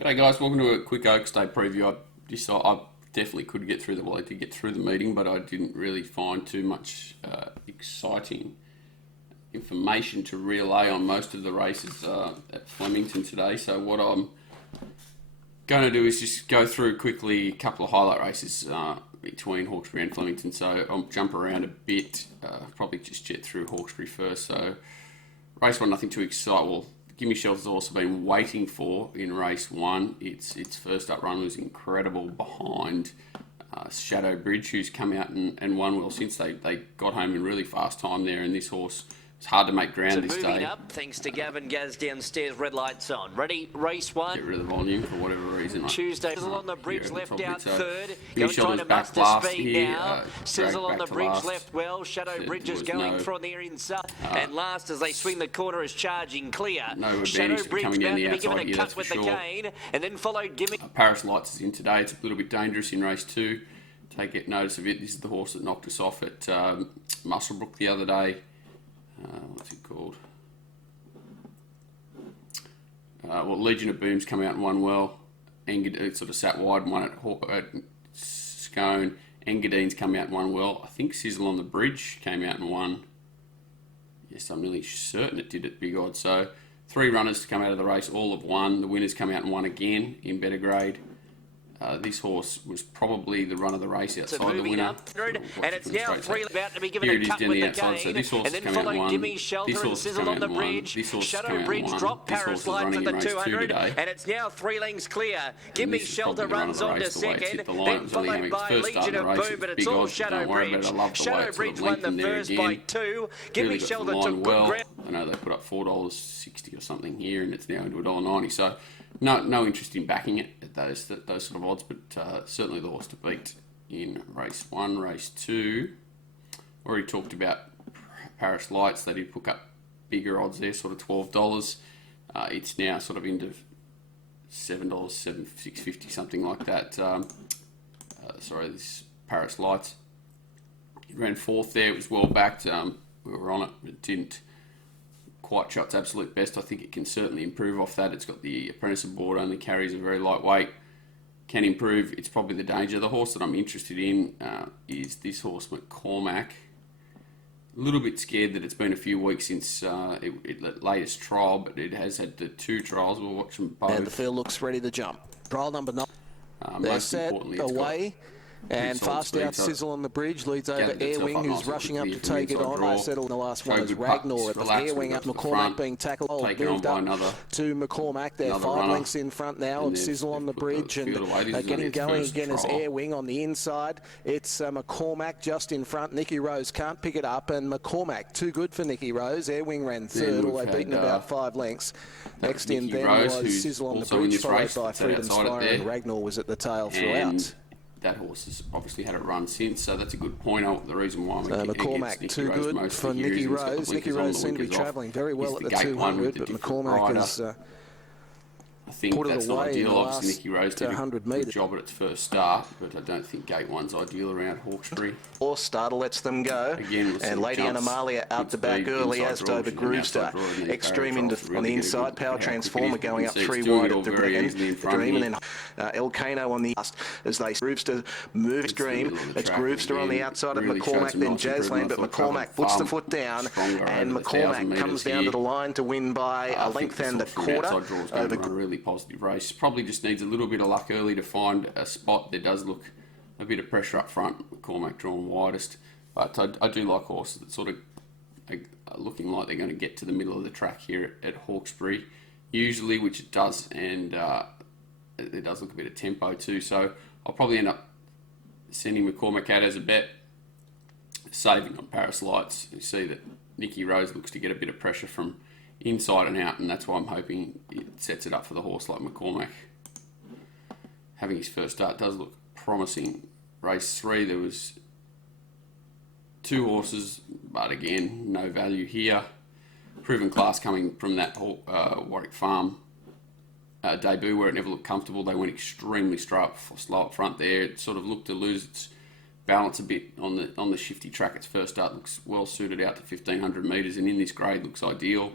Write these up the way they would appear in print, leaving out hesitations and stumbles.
G'day guys, welcome to a quick Oaks Day preview. I definitely could get through I did get through the meeting, but I didn't really find too much exciting information to relay on most of the races at Flemington today. So what I'm going to do is just go through quickly a couple of highlight races between Hawkesbury and Flemington. So I'll jump around a bit, probably just jet through Hawkesbury first. So race one, nothing too exciting. Well, Gimme Shelter's also been waiting for in race one. Its first up run was incredible behind Shadow Bridge, who's come out and won well since they got home in really fast time there. And this horse, it's hard to make ground this day. Up, thanks to Gavin Gaz downstairs, red lights on. Ready, race one. Get rid of the volume for whatever reason. Tuesday, Sizzle on the bridge left out third. Gimme Shelter's back last here. Now. Sizzle on the bridge left well. Shadow Bridge is going from there inside. And last as they swing the corner is charging clear. No Shadow Bridge coming down the bound to be given outside a here, cut with the cane. And then followed Gimme. Paris Lights is in today. It's a little bit dangerous in race two. Take notice of it. This is the horse that knocked us off at Musselbrook the other day. What's it called? Legion of Boom's come out and won well. It sort of sat wide and won at Scone. Engadine's come out and won well. I think Sizzle on the Bridge came out and won. Yes, I'm nearly certain it did at big odds. So 3 runners to come out of the race, all have won. The winners come out and won again in better grade. This horse was probably the run of the race outside the winner. And it's now 3 about to be given a cut with the cane. So this horse and then followed Gimme Shelter and Sizzle on the Bridge. Shadow Bridge dropped Paris Lights at the 200. And it's now 3 lengths clear. Gimme Shelter runs on to second. Then followed by Legion of Boom, but it's all Shadow Bridge. Shadow Bridge won the first by 2. Gimme Shelter took good ground. I know they put up $4.60 or something here, and it's now into $1.90. So no interest in backing it at those sort of odds, but certainly the horse to beat in race 1. Race 2, already talked about Paris Lights. They did put up bigger odds there, sort of $12. It's now sort of into $7, $6.50, something like that. This Paris Lights. It ran 4th there. It was well backed. We were on it, but it didn't quite shot its absolute best. I think it can certainly improve off that. It's got the apprentice aboard, only carries a very lightweight. Can improve. It's probably the danger. The horse that I'm interested in is this horse, McCormack. A little bit scared that it's been a few weeks since its latest trial, but it has had the 2 trials. We'll watch them both. And the field looks ready to jump. Trial number 9. They're set away. And fast out, Sizzle on the Bridge leads over Airwing, who's rushing up to take it on. I settled in the last one as Ragnar at the Airwing up. McCormack being tackled. Moved up to McCormack. They're 5 lengths in front now of Sizzle on the Bridge, and getting going again as Airwing on the inside. It's McCormack just in front. Nicky Rose can't pick it up, and McCormack too good for Nicky Rose. Airwing ran 3rd, although beaten about 5 lengths. Next in then was Sizzle on the Bridge, followed by Freedom's Fire, and Ragnar was at the tail throughout. That horse has obviously had a run since, so that's a good point. The reason why McCormack too good for Nicky Rose. Nicky Rose seemed to be travelling very well at the 200, but McCormack has I think that's not ideal. Obviously, Nicky Rose did a good job at its first start, but I don't think Gate 1's ideal around Hawkesbury. Or Starter lets them go. Again, and Lady Anomalia out the back early, as Dover Groovestar. Extreme on the inside. Power Transformer going up 3 wide at the Dream. And then El Cano on the last as they Groovestar move Dream. It's Groovestar on the outside of McCormack, then Jazzland, but McCormack puts the foot down, and McCormack comes down to the line to win by a length and a quarter. Over positive race. Probably just needs a little bit of luck early to find a spot. There does look a bit of pressure up front. McCormack drawn widest, but I do like horses that sort of are looking like they're going to get to the middle of the track here at Hawkesbury, usually, which it does, and it does look a bit of tempo too. So I'll probably end up sending McCormack out as a bet, saving on Paris Lights. You see that Nicky Rose looks to get a bit of pressure from inside and out, and that's why I'm hoping it sets it up for the horse like McCormack. Having his first start does look promising. Race 3, there was 2 horses, but again, no value here. Proven Class coming from that Warwick Farm debut where it never looked comfortable. They went extremely slow up front there. It sort of looked to lose its balance a bit on the shifty track. Its first start looks well suited out to 1,500 metres, and in this grade looks ideal.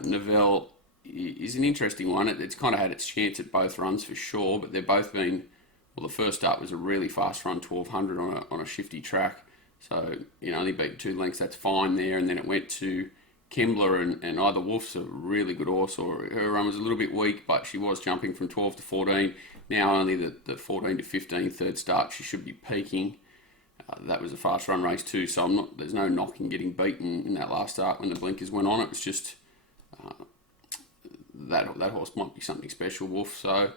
Novell is an interesting one. It's kind of had its chance at both runs for sure, but they've both been, well, the first start was a really fast run, 1200 on a shifty track. So, only beat 2 lengths, that's fine there. And then it went to Kembla, and Either Wolf's a really good horse. Or her run was a little bit weak, but she was jumping from 12 to 14. Now only the 14 to 15 third start, she should be peaking. That was a fast run race too, so there's no knocking getting beaten in that last start when the blinkers went on. It was just that horse might be something special, Wolf. So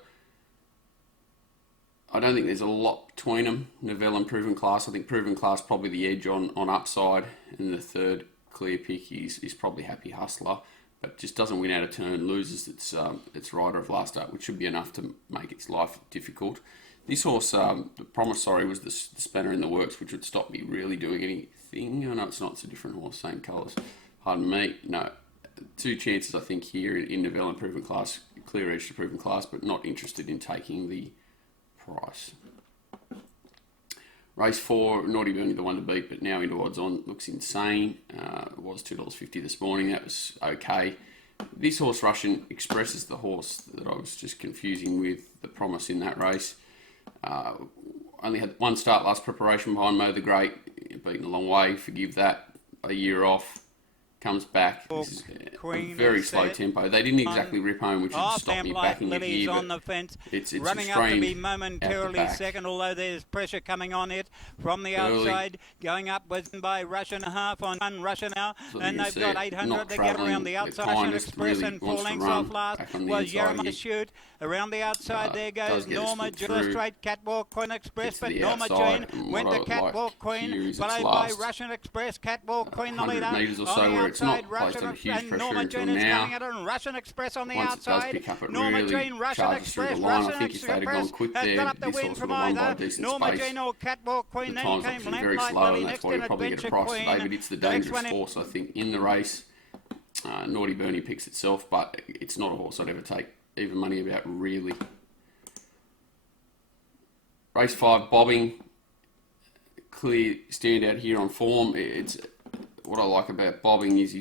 I don't think there's a lot between them, Novell and Proven Class. I think Proven Class probably the edge on upside, and the third clear pick is probably Happy Hustler, but just doesn't win out of turn, loses its rider of last start, which should be enough to make its life difficult. This horse, the Promissory, was the spanner in the works, which would stop me really doing anything. I know it's not, it's a different horse, same colours. Pardon me. No, 2 chances I think here in Novell and Proven Class, clear edge to Proven Class, but not interested in taking the price. Race 4, Naughty Bernie, the one to beat, but now into odds on, looks insane. It was $2.50 this morning, that was okay. This horse, Russian Express, is the horse that I was just confusing with the Promise in that race. Only had 1 start last preparation behind Mo the Great, beaten a long way, forgive that, a year off, comes back. This is a very slow tempo. They didn't exactly rip home, which would stop me backing it here, on the fence, it's running up to be momentarily second, although there's pressure coming on it from the outside, going up by Rush and a half on Russia now, so and they've got 800 to get around the outside. Russian Express really and 4 lengths off last was Jeremiah Shoot. Around the outside there goes Norma Jewel Straight, Catwalk Queen Express, but Norma Jane went to Catwalk Queen, followed by Russian Express, Catwalk Queen the leader. Metres or so where it's not placed under huge pressure until now. And Russian Express on the Once outside. it does pick up, it Norma really Jean, Russian charges through the Express, line. I Russian think if they'd have gone Express quick has there, got up the this win horse from would have won by a either. decent Norma space. Jean or Catwalk Queen, The then time's came obviously very Lamplight slow, Lily and that's next why in you probably get a Adventure price. Queen. David, it's the The next dangerous one horse, I think, in the race. Naughty Bernie picks itself, but it's not a horse I'd ever take even money about, really. Race 5, Bobbing. Clear standout here on form. It's what I like about Bobbing is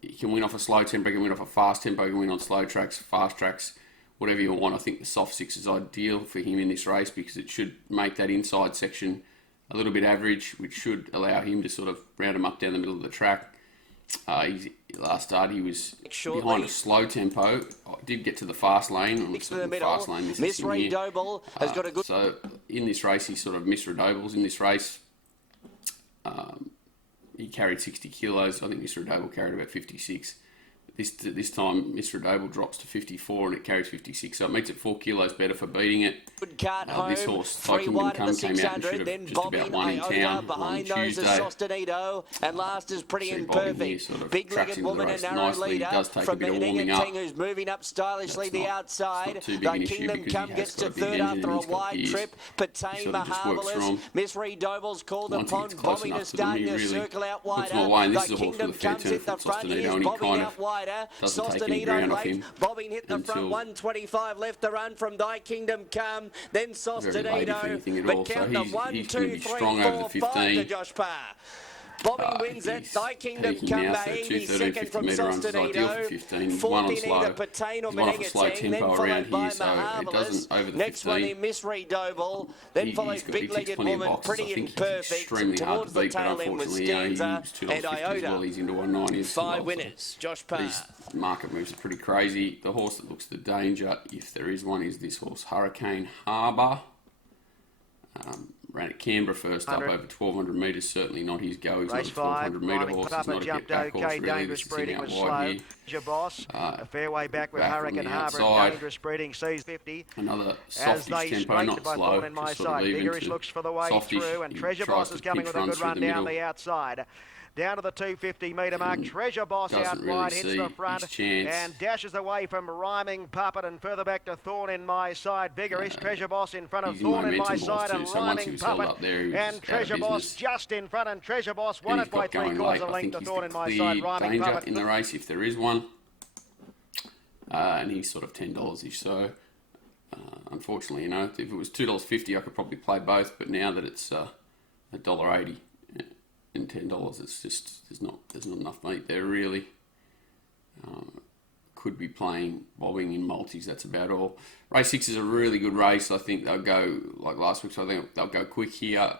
he can win off a slow tempo, he can win off a fast tempo, he can win on slow tracks, fast tracks, whatever you want. I think the soft 6 is ideal for him in this race because it should make that inside section a little bit average, which should allow him to sort of round him up down the middle of the track. Last start he was behind a slow tempo. Did get to the fast lane. Next to the middle, Miss Ray Doble has got a good... So in this race he sort of misredobles in this race. He carried 60 kilos. I think Mr. Adable carried about 56. This time, Mr. Adable drops to 54 and it carries 56. So it makes it 4 kilos better for beating it. This horse, Kingdom Come, came out and should have just about won in town on Tuesday. And last is Pretty and Perfect. Perfect. Big-legged woman and narrow leader from Ting, who's moving up stylishly the outside. The Kingdom Come gets to third after a wide trip. Patane Mahabalis. Miss Reed Doble's called upon. Bobbing is starting to circle out wider. The Kingdom Comes hit the front. He is bobbing out wider. Sostenito late. Bobbing hit the front. 125 left to run from Thy Kingdom Come. Then Sostenito. But count the 1, 2, 3, 4, 5 to Josh Parr. Bobbing wins it. Thy Kingdom Come baby second from Sostenito. 14 either Patane or Menegatang, then followed by Mahabalis. Next one in Miss Reed Doble, then follows Big-Legged Woman, Pretty and Perfect. Towards the tail end with Stanza and Iota. 5 winners. Josh Parr. These market moves are pretty crazy. The horse that looks the danger, if there is one, is this horse, Hurricane Harbour. Ran at Canberra first up over 1,200 metres, certainly not his go. He's Race not a 5, 1,200 metre horse. He's not a get back horse, really. Dangerous breeding was slow. Boss, a fairway back with back Hurricane Harbour and Dangerous breeding sees 50. Another softish tempo, not slow, just sort of even to looks for the way softish. through, and Treasure Boss is coming with a good run down the outside. Down to the 250 metre mark. Treasure Boss out really wide, hits the front and dashes away from Rhyming Puppet and further back to Thorn in My Side. Vigorous Treasure Boss in front of Thorn in My Side and Rhyming Puppet. And Treasure Boss just in front, and Treasure Boss won it by 3/4 of a length to Thorn in My Side. Rhyming Puppet in the race, if there is one. And he's sort of $10-ish. So unfortunately, if it was $2.50, I could probably play both. But now that it's $1.80. And $10, it's just there's not enough meat there really. could be playing bobbing in multis. That's about all. Race 6 is a really good race. I think they'll go like last week, so I think they'll go quick here.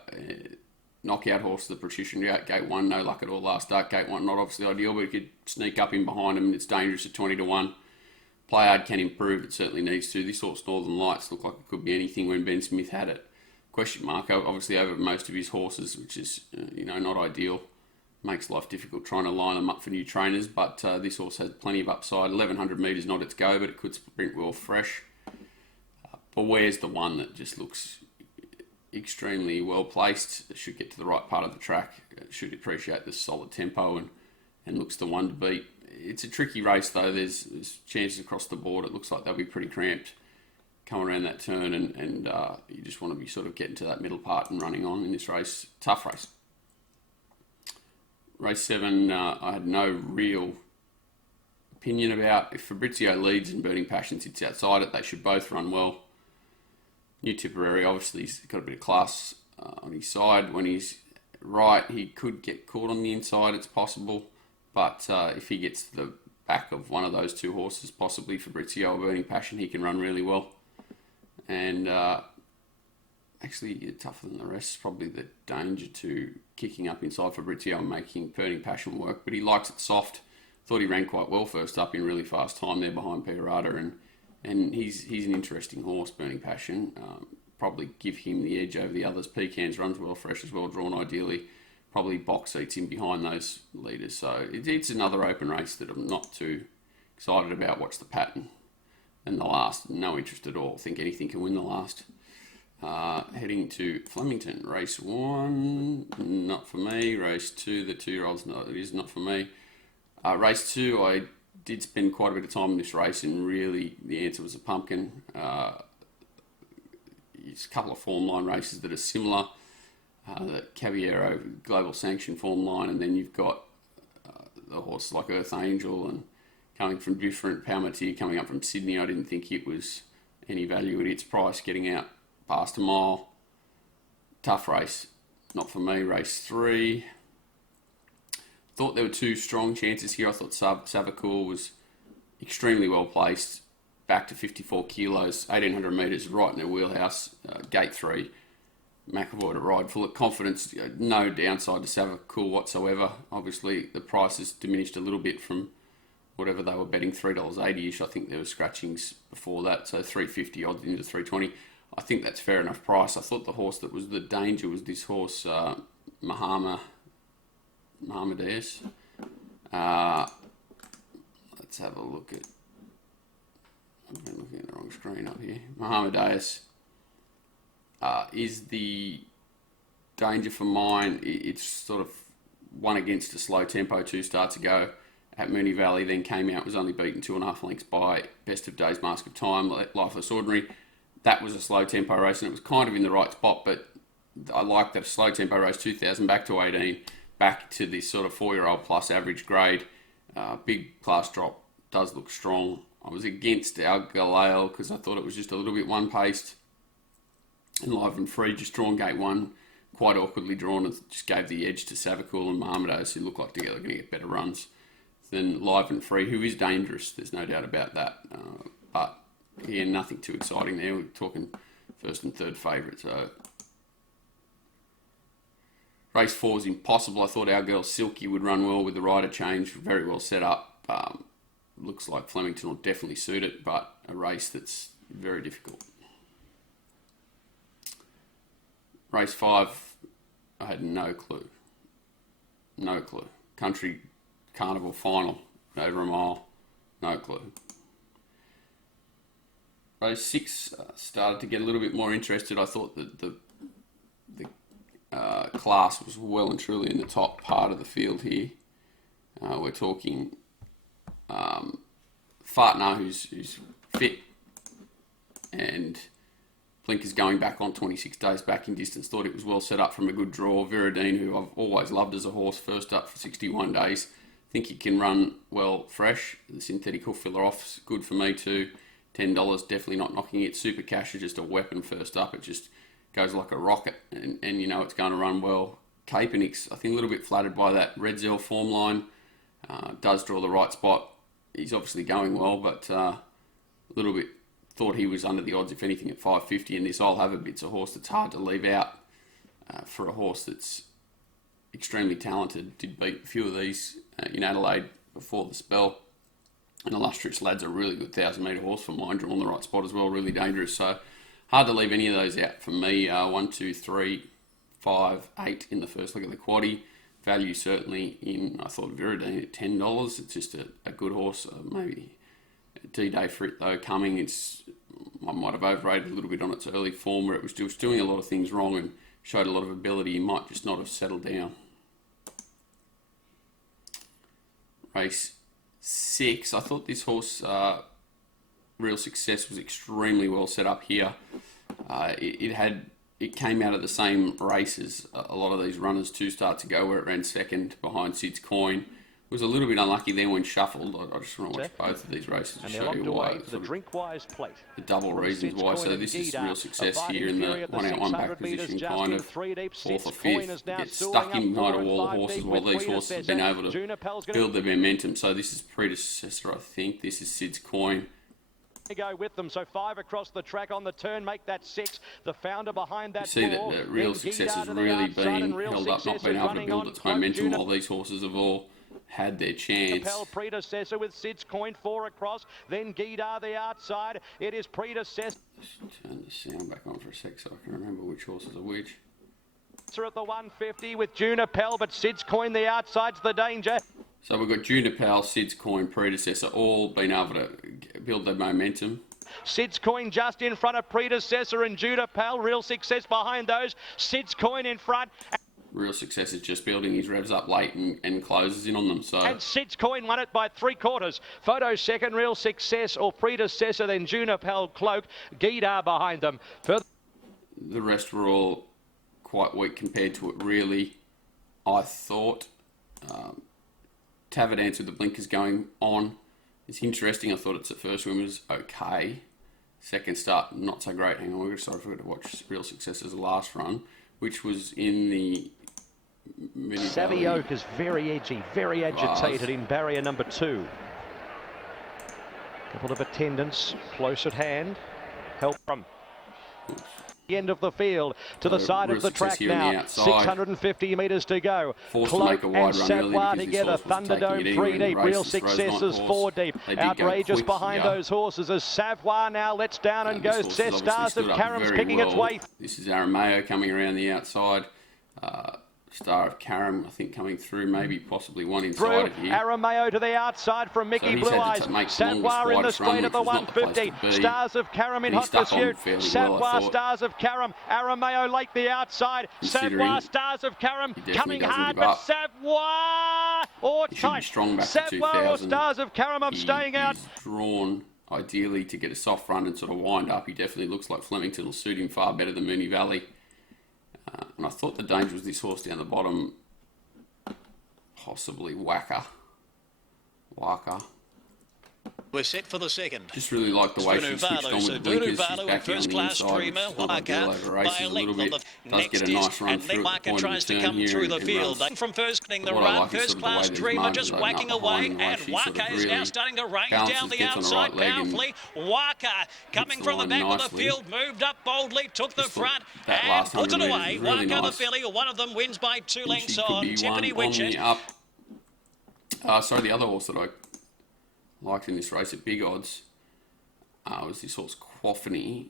Knockout horse, the Patrician Gate 1, no luck at all last start. Gate 1, not obviously ideal, but it could sneak up in behind him, and it's dangerous at 20 to 1. Play hard can improve, it certainly needs to. This horse, Northern Lights, looked like it could be anything when Ben Smith had it. Question mark, obviously over most of his horses, which is, not ideal. Makes life difficult trying to line them up for new trainers, but this horse has plenty of upside. 1100 metres, not its go, but it could sprint well fresh. But where's the one that just looks extremely well placed? It should get to the right part of the track. It should appreciate the solid tempo and looks the one to beat. It's a tricky race though. There's chances across the board. It looks like they'll be pretty cramped coming around that turn, and you just want to be sort of getting to that middle part and running on in this race. Tough race. Race 7, I had no real opinion about. If Fabrizio leads and Burning Passion sits outside it, they should both run well. New Tipperary, obviously, he's got a bit of class on his side. When he's right, he could get caught on the inside, it's possible. But if he gets to the back of one of those two horses, possibly Fabrizio or Burning Passion, he can run really well. And actually, tougher than the rest is probably the danger to kicking up inside Fabrizio and making Burning Passion work. But he likes it soft. Thought he ran quite well first up in really fast time there behind Pirata, and he's an interesting horse, Burning Passion. Probably give him the edge over the others. Pecans runs well, fresh as well, drawn ideally. Probably box seats in behind those leaders. So it's another open race that I'm not too excited about. Watch the pattern. And the last, no interest at all. Think anything can win the last. Heading to Flemington. Race 1, not for me. Race 2, the 2-year-olds, no, it is not for me. Race 2, I did spend quite a bit of time in this race, and really the answer was a pumpkin. It's a couple of form line races that are similar. The Caballero Global Sanction form line, and then you've got the horses like Earth Angel and coming from different. Palmatier coming up from Sydney. I didn't think it was any value at its price, getting out past a mile. Tough race, not for me. Race 3. Thought there were two strong chances here. I thought Savakul was extremely well placed, back to 54 kilos, 1800 metres, right in their wheelhouse. Gate 3, McAvoy to ride full of confidence. No downside to Savakul whatsoever. Obviously, the price has diminished a little bit from whatever they were betting, $3.80-ish. I think there were scratchings before that, so $3.50 odd into $3.20. I think that's fair enough price. I thought the horse that was the danger was this horse, Mohammedas. Let's have a look at. I've been looking at the wrong screen up here. Mohammedas is the danger for mine. It's sort of won against a slow tempo 2 starts ago at Moonee Valley, then came out, was only beaten 2.5 lengths by Best of Days, Mask of Time, Lifeless Ordinary. That was a slow tempo race, and it was kind of in the right spot, but I like that slow tempo race, 2,000 back to 18, back to this sort of 4-year-old plus average grade. Big class drop, does look strong. I was against Al Galale because I thought it was just a little bit one-paced. And Live and Free, just drawn gate 1, quite awkwardly drawn, and just gave the edge to Savakul and Mohammedas, who look like together going to get better runs than Live and Free, who is dangerous, there's no doubt about that. But yeah, nothing too exciting there. We're talking first and third favourite. So race 4 is impossible. I thought our girl Silky would run well with the rider change, very well set up. Looks like Flemington will definitely suit it, but a race that's very difficult. Race 5, I had no clue. No clue. Country Carnival final, over a mile, no clue. Race 6 started to get a little bit more interested. I thought that the class was well and truly in the top part of the field here. We're talking Fartner, who's fit, and Blinker's going back on 26 days back in distance. Thought it was well set up from a good draw. Viridine, who I've always loved as a horse, first up for 61 days. Think he can run well fresh. The synthetic hoof filler off's good for me too. $10, definitely not knocking it. Super Cash is just a weapon first up. It just goes like a rocket, and you know it's going to run well. Capenix, I think a little bit flattered by that Red Zell form line. Does draw the right spot. he's obviously going well, but a little bit thought he was under the odds, if anything, at 550. And this I'll Have a Bit's a horse that's hard to leave out for a horse that's extremely talented. Did beat a few of these in Adelaide before the spell. And Illustrious Lad's a really good 1,000-metre horse for mine, drawn the right spot as well, really dangerous. So hard to leave any of those out for me. 1, 2, 3, 5, 8 in the first look at the quaddie. Value certainly in, I thought, Viridine at $10. It's just a good horse. Maybe a D-Day for it though coming. I might have overrated a little bit on its early form, where it was just doing a lot of things wrong and showed a lot of ability. He might just not have settled down. Race 6. I thought this horse, Real Success, was extremely well set up here. It came out of the same race as a lot of these runners 2 starts ago, where it ran second behind Sid's Coin. It was a little bit unlucky there when shuffled. I just want to watch both of these races to show you why. The Drinkwise Plate. The double reasons why. So this is Real Success here in the 1 out 1 back position, kind of 4th or 5th. Gets stuck in behind a wall of horses, while these horses have been able to build their momentum. So this is Predecessor, I think. This is Sid's Coin. Go with them, so 5 across the track on the turn, make that 6. The founder behind that. You see that Real Success has really been held up, not been able to build its momentum, while these horses have all had their chance. Predecessor with Sid's Coin, 4 across, then Guidar the outside. It is Predecessor. Just turn the sound back on for a sec so I can remember which horses are which. At the 150 with Junipel, but Sid's Coin the outside's the danger. So we've got Junipel, Sid's Coin, Predecessor, all been able to build their momentum. Sid's Coin just in front of Predecessor and Junipel. Real Success behind those. Sid's Coin in front. Real Success is just building his revs up late and closes in on them. So. And Sid's Coin won it by 3/4. Photo second, Real Success or Predecessor, then Junipel Cloak. Guidar behind them. Further. The rest were all quite weak compared to it, really, I thought. Taverdance with the blinkers going on. It's interesting. I thought its first win was okay. Second start, not so great. Hang on, we're sorry to watch Real Success as the last run, which was in the Savvy Oak is very edgy, very agitated in barrier number 2. Couple of attendants close at hand. Help from the end of the field to the side of the track now. 650 metres to go. Cloak and Savoie together. Thunderdome 3 deep. Real Success is 4 deep. Outrageous behind those horses as Savoie now lets down and goes. Stars of Karam's picking its way. This is Arameo coming around the outside. Star of Karam, I think, coming through, maybe possibly one inside of here. Arameo to the outside from Mickey Blue Eyes. Savoie in the straight of the 150. Stars of Karam in hot pursuit. Savoie, Stars of Karam. Arameo late the outside. Savoie, Stars of Karam coming hard, but Savoie or tight. Savoie or Stars of Karam, I'm staying out. He's drawn ideally to get a soft run and sort of wind up. He definitely looks like Flemington will suit him far better than Moonee Valley. And I thought the danger was this horse down the bottom, possibly Waka. We're set for the second. Just really like the way she switched on with the blinkers. She's back on the inside. She's not ideal over races a little bit. Does get a nice run through at the point of the turn here. The field. From first getting the run, First Class Dreamer just whacking away, and Waka is now starting to range down the outside powerfully. Waka coming from the back of the field, moved up boldly, took the front, and puts it away. Waka the filly, one of them wins by 2 lengths on Tiffany Winchester. Sorry, the other horse that I liked in this race at big odds was this horse Quaffany.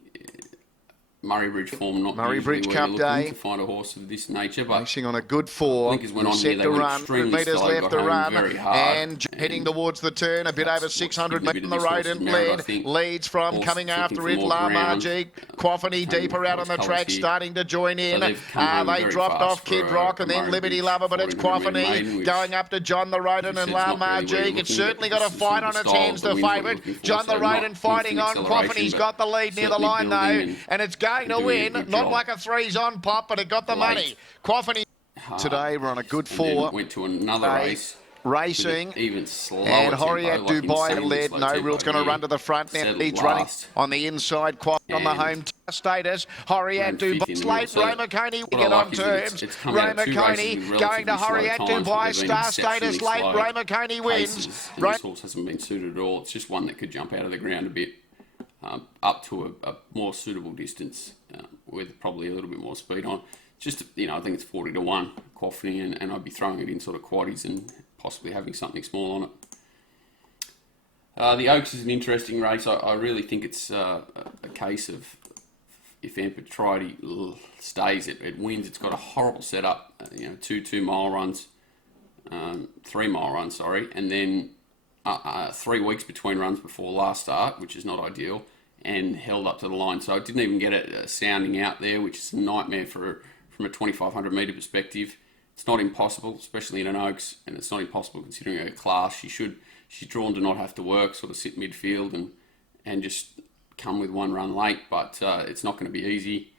Murray Bridge form, not Murray Bridge Cup day to find a horse of this nature, but racing on a good 4. Set to run, 100 metres left to run, and heading towards the turn, a bit over 600 metres on the road and led. Leads from coming after it, La Margie. Quaffany deeper out on the track, starting to join in. They dropped off Kid Rock and then Liberty Lover, but it's Quaffany going up to John the Roden and La Margie. It's certainly got a fight on its hands, the favourite. John the Roden fighting on. Quaffany's got the lead near the line though, and it's going to win, not like a 3's on pop, but it got the money. Quaffany today, we're on a good 4. Went to another race racing. Even slower and Horiat tempo, Dubai led. No Real's going to run to the front now. He's running on the inside, quite on the home status. Horiat Dubai late. Roma Coney will get on terms. Roma Coney going to Horiat Dubai. Star status late. Roma Coney wins. This horse hasn't been suited at all. It's just one that could jump out of the ground a bit up to a more suitable distance with probably a little bit more speed on. Just, I think it's 40 to 1 quaffing, and I'd be throwing it in sort of quaddies and possibly having something small on it. The Oaks is an interesting race. I really think it's a case of if Amphitrite stays, it wins. It's got a horrible setup, 2 mile runs, 3 mile runs, sorry, and then 3 weeks between runs before last start, which is not ideal, and held up to the line. So I didn't even get it sounding out there, which is a nightmare from a 2,500 metre perspective. It's not impossible, especially in an Oaks, and it's not impossible considering her class. She's drawn to not have to work, sort of sit midfield and just come with 1 run late, but it's not going to be easy.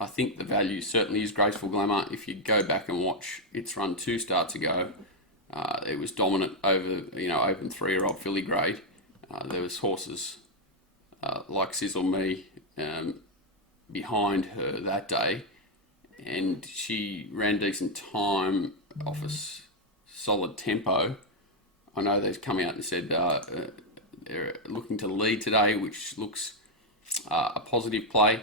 I think the value certainly is Graceful Glamour. If you go back and watch its run 2 starts ago, it was dominant over, open 3-year-old filly grade. There was horses like Sizzle Me behind her that day, and she ran decent time off a solid tempo. I know they've come out and said they're looking to lead today, which looks a positive play.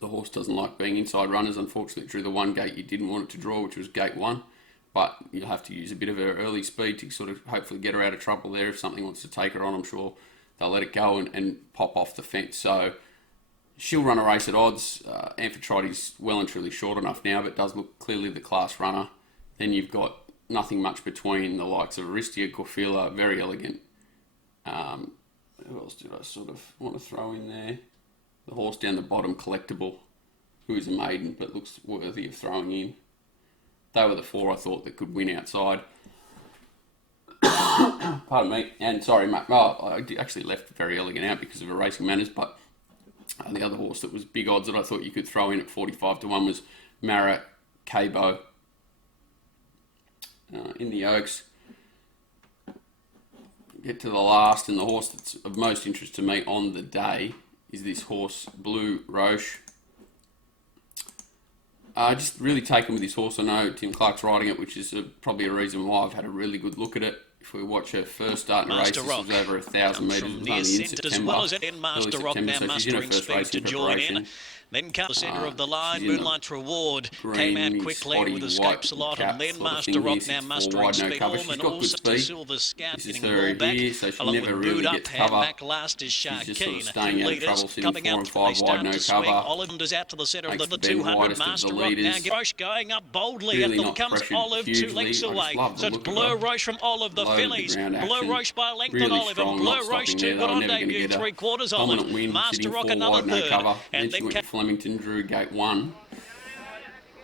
The horse doesn't like being inside runners. Unfortunately, it drew the one gate you didn't want it to draw, which was gate 1. But you'll have to use a bit of her early speed to sort of hopefully get her out of trouble there. If something wants to take her on, I'm sure they'll let it go and pop off the fence. So she'll run a race at odds. Amphitrite's well and truly short enough now, but does look clearly the class runner. Then you've got nothing much between the likes of Aristia, Corfila, very elegant. Who else did I sort of want to throw in there? The horse down the bottom, Collectible, who is a maiden but looks worthy of throwing in. They were the 4 I thought that could win outside. Pardon me. And sorry, mate. Well, I actually left Very Elegant out because of her racing manners, but the other horse that was big odds that I thought you could throw in at 45 to 1 was Maracaibo in the Oaks. Get to the last, and the horse that's of most interest to me on the day is this horse, Blue Roche. Just really taken with this horse. I know Tim Clark's riding it, which is probably a reason why I've had a really good look at it. If we watch her first start in a race, this was over 1,000 metres. It was only in September. As well as in Master Rock, now mustering speed to join in. Then comes the centre of the line, Moonlight's Reward came out quickly with Escapes a lot, and then Master Rock now mustering speed on, and also Silver Scout getting more back, along with Boot Up, and back last is Sharkeen. 2 leaders coming out to play start to swing. Olive is out to the centre of the 200, Master Rock now. Roche going up boldly, and then comes Olive 2 lengths away. So it's Bleu Roche from Olive, the fillies. Bleu Roche by a length on Olive, and Bleu Roche 2 got on debut, 3/4 Olive. Master Rock another third, and then Flemington drew gate 1.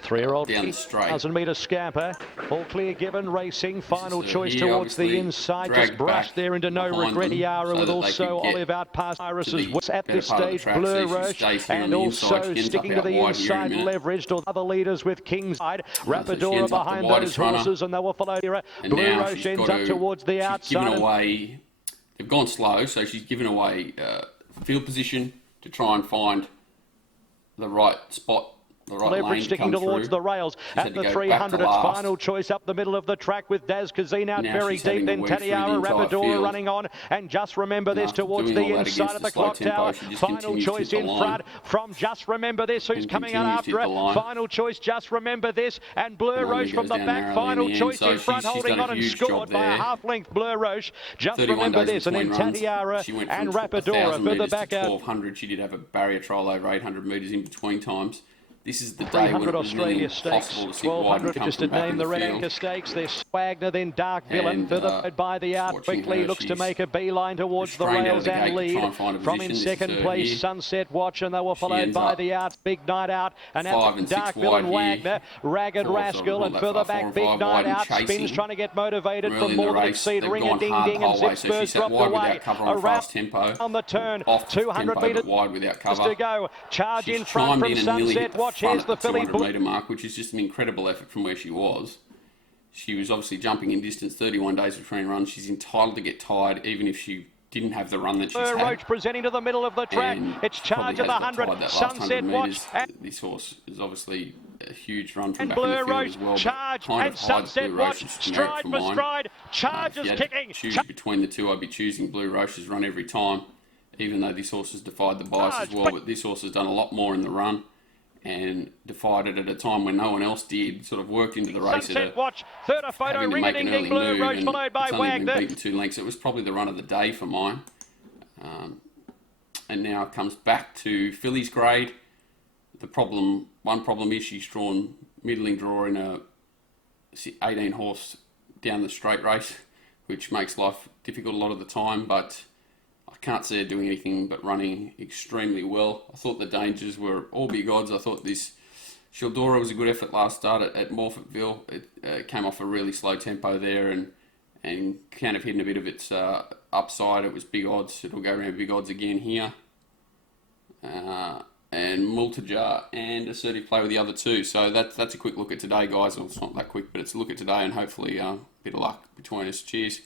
3-year-old down the straight. 1,000-metre scamper. All clear given racing. Final choice towards the inside. Just brushed there into No Regret Yara with also Olive out past Iris's. What's at this stage? Bleu Roche. And also sticking to the inside, leveraged or other leaders with Kingside. Rapidora behind those horses, and they will follow here. Bleu Roche ends up towards the outside. They've gone slow, so she's given away field position to try and find the right spot, the right leverage lane sticking towards the rails at the 300. Its final choice up the middle of the track with Daz Kazine out very deep. Then Taniara Rapidora running on, and Just Remember This towards the inside of the clock tower. Final choice in front from Just Remember This, who's coming out after it. Final choice, Just Remember This, and Bleu Roche from the back. Final choice in front, holding on and scored by a half length. Bleu Roche, Just Remember This, and then Taniara and Rapidora further back out. 1,200. She did have a barrier trial over 800 metres in between times. This is the day when it was really impossible to see wide and come just to name the Red Anchor Stakes. There's Swagner, then Dark Villain, further by the out quickly, looks to make a beeline towards the rails and lead. From in second place, Sunset Watch, and they were followed by the outs, Big Night Out, and out Dark Villain, Wagner, Ragged Rascal, and further back Big Night Out, Spins trying to get motivated for more than exceed Ring a Ding Ding, and Zip Spurs dropped away. Around on the turn, 200 metres to go. Charge in front from Sunset Watch. Here's the filly 200 metre mark, which is just an incredible effort from where she was. She was obviously jumping in distance, 31 days between runs. She's entitled to get tired, even if she didn't have the run that she's had. Roach presenting to the middle of the track. And It's Charge of the 100. Sunset Watch. This horse is obviously a huge run from and back in the Blue field Roach, as well. Charge and Sunset Watch. Stride for stride. Charge is kicking. Choose between the two, I'd be choosing Blue Roach's run every time, even though this horse has defied the bias as well. But this horse has done a lot more in the run and defied it at a time when no one else did. Sort of worked into the race Sunset Watch, third a photo, having to make an early Blue move, Roach, followed by it's only Wagner. been beaten 2 lengths. It was probably the run of the day for mine. And now it comes back to fillies grade. One problem is she's drawn middling draw in a 18 horse down the straight race, which makes life difficult a lot of the time, but I can't see her doing anything but running extremely well. I thought the dangers were all big odds. I thought this Shildora was a good effort last start at Morfettville. It came off a really slow tempo there and kind of hidden a bit of its upside. It was big odds. It'll go around big odds again here. And Multajar and Assertive Play with the other two. So that's a quick look at today, guys. Well, it's not that quick, but it's a look at today, and hopefully a bit of luck between us. Cheers.